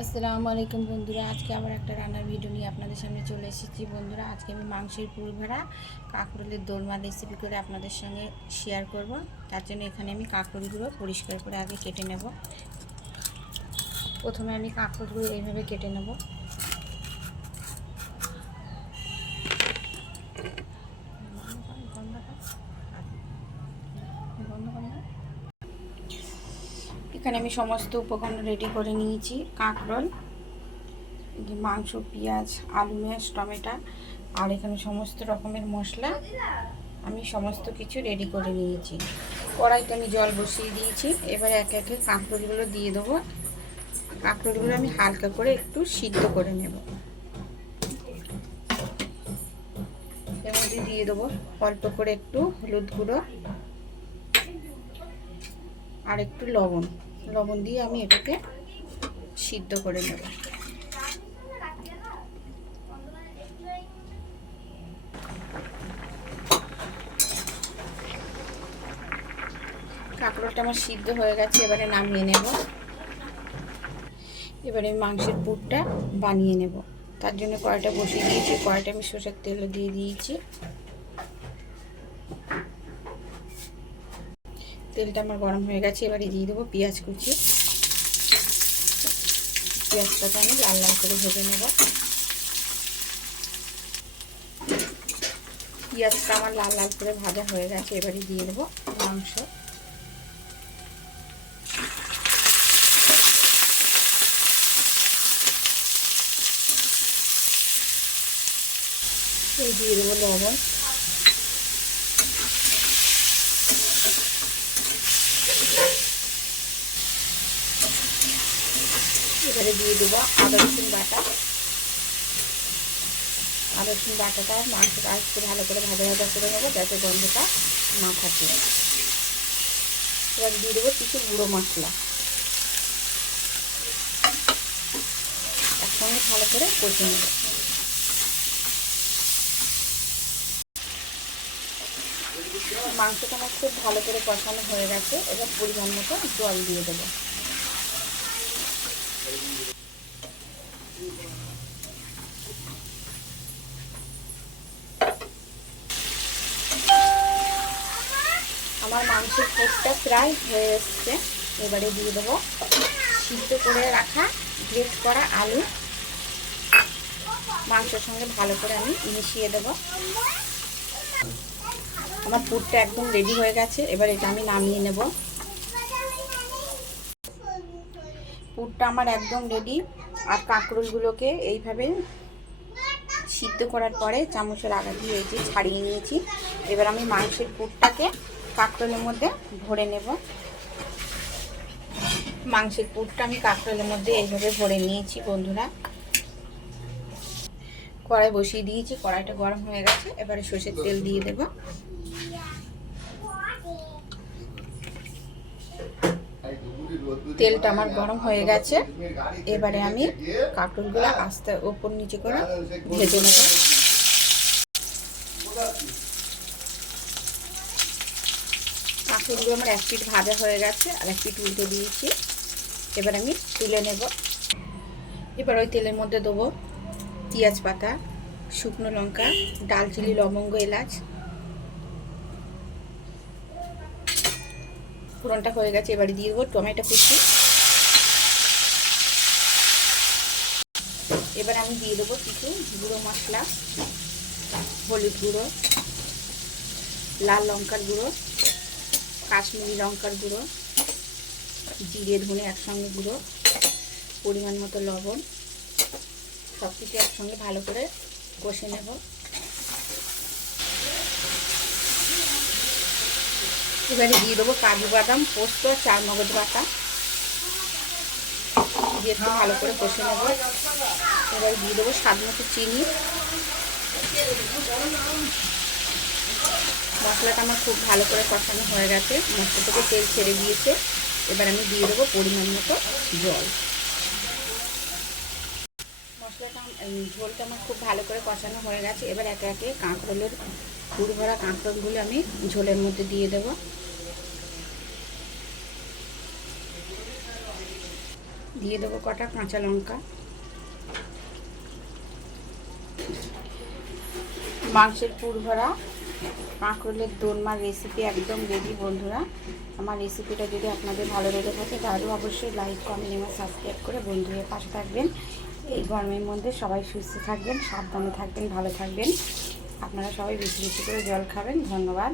আসসালামু আলাইকুম বন্ধুরা, আজকে আবার একটা রান্নার ভিডিও নিয়ে আপনাদের সামনে চলে এসেছি। বন্ধুরা, আজকে আমি মাংসের পুর ভরা কাঁকরোলের দোরমা রেসিপি করে আপনাদের সঙ্গে শেয়ার করব। তার জন্য এখানে আমি কাঁকরোলগুলো পরিষ্কার করে আগে কেটে নেব। প্রথমে আমি কাঁকরোলগুলো এইভাবে কেটে নেব। এখানে আমি সমস্ত উপকরণ রেডি করে নিয়েছি। কাঁকরোল, মাংস, পেঁয়াজ, আলু, পেঁয়াজ, টমেটো আর এখানে সমস্ত রকমের মশলা আমি সমস্ত কিছু রেডি করে নিয়েছি। কড়াইতে আমি জল বসিয়ে দিয়েছি। এবার একে একে কাঁকরোলগুলো দিয়ে দেবো। কাঁকরোলগুলো আমি হালকা করে একটু সিদ্ধ করে নেব। এর মধ্যে দিয়ে দেবো অল্প করে একটু হলুদ গুঁড়ো আর একটু লবণ দিয়ে আমি এটাকে সিদ্ধ করে নেব। কাঁকরোলটা আমার সিদ্ধ হয়ে গেছে, এবারে নামিয়ে নেব। এবারে মাংসের পুরটা বানিয়ে নেব। তার জন্য কড়াইটা বসিয়ে দিয়েছি। কড়াইটা আমি সরষের তেলও দিয়ে দিয়েছি। তেলটা আমার গরম হয়ে গেছে। এবারে দিয়ে দেবো পেঁয়াজ কুচি। পেঁয়াজটাকে আমি লাল লাল করে ভেজে নেব। পেঁয়াজটা আমার লাল লাল করে ভাজা হয়ে গেছে। এবারে দিয়ে দেবো মাংস। এই দিয়ে দেবো লবণ। এবারে দিয়ে দেবো আদা রসুন বাটা। আদা রসুন বাটাটা মাংসটা একটু ভালো করে ভাজা ভাজা করে নেবো, যাতে গন্ধটা না থাকে। এবার দিয়ে দেবো কিছু গুঁড়ো মশলা। একসঙ্গে ভালো করে কষে নেব। মাংসটা আমার খুব ভালো করে কষানো হয়ে গেছে। এবার পরিমাণ মতো জল দিয়ে দেবো। আমার মাংসের পুরটা প্রায় হয়ে এসছে। এবারে দিয়ে দেবো সিদ্ধ করে রাখা গ্রেট করা আলু। মাংসের সঙ্গে ভালো করে আমি মিশিয়ে দেবো। আমার পুরটা একদম রেডি হয়ে গেছে। এবার এটা আমি নামিয়ে নেব। পুরটা আমার একদম রেডি। আর কাঁকরোলগুলোকে এইভাবে সিদ্ধ করার পরে চামচের আগা দিয়ে এই যে ছাড়িয়ে নিয়েছি। এবার আমি মাংসের পুরটাকে কাঁকরোলের মধ্যে ভরে নেব। মাংসের পুরটা আমি কাঁকরোলের মধ্যে এইভাবে ভরে নিয়েছি। বন্ধুরা, কড়াই বসিয়ে দিয়েছি। কড়াইটা গরম হয়ে গেছে। এবারে সরষের তেল দিয়ে দেব। তেলটা আমার গরম হয়ে গেছে। এবারে আমি কাঁকরোলগুলো আস্তে ওপর নিচে করে ভেজে নেব। কাঁকরোলগুলো আমার এক পিঠ ভাজা হয়ে গেছে, আর এক পিঠ উল্টে দিয়েছি। এবার আমি তুলে নেব। এবার ওই তেলের মধ্যে দেবো পেঁয়াজ পাতা, শুকনো লঙ্কা, দারচিনি, লবঙ্গ, এলাচ। ফোড়নটা হয়ে গেছে। এবারে দিয়ে দেবো টমেটো কুচি। এবার আমি দিয়ে দেবো কিছু গুঁড়ো মশলা, হলুদ গুঁড়ো, লাল লঙ্কার গুঁড়ো, কাশ্মীরি লঙ্কার গুঁড়ো, জিরে ধনে একসঙ্গে গুঁড়ো, পরিমাণ মতো লবণ। সব কিছু একসঙ্গে ভালো করে কষে নেব। এবারে দিয়ে দেবো কাজু বাদাম, পোস্ত, চারমগজ বাটা দিয়ে একটু ভালো করে কষে নেব। এবারে দিয়ে দেবো স্বাদ মতো চিনি। মশলাটা আমার খুব ভালো করে কষানো হয়ে গেছে। মশলা থেকে তেল ছেড়ে দিয়েছে। এবার আমি দিয়ে দেবো পরিমাণ মতো জল। ঝোলটা আমার খুব ভালো করে কষানো হয়ে গেছে। এবার একে একে কাঁকরোলের পুর ভরা কাঁকরোলগুলো আমি ঝোলের মধ্যে দিয়ে দেবো। দিয়ে দেবো কটা কাঁচা লঙ্কা। মাংসের পুর ভরা কাঁকরোলের দোরমার রেসিপি একদম রেডি বন্ধুরা। আমার রেসিপিটা যদি আপনাদের ভালো লেগে থাকে তাহলে অবশ্যই লাইক, কমেন্ট এবং সাবস্ক্রাইব করে বন্ধু হয়ে পাশে থাকবেন। এই গরমের মধ্যে সবাই সুস্থ থাকবেন, সাবধানে থাকবেন, ভালো থাকবেন। আপনারা সবাই বেশি বেশি করে জল খাবেন। ধন্যবাদ।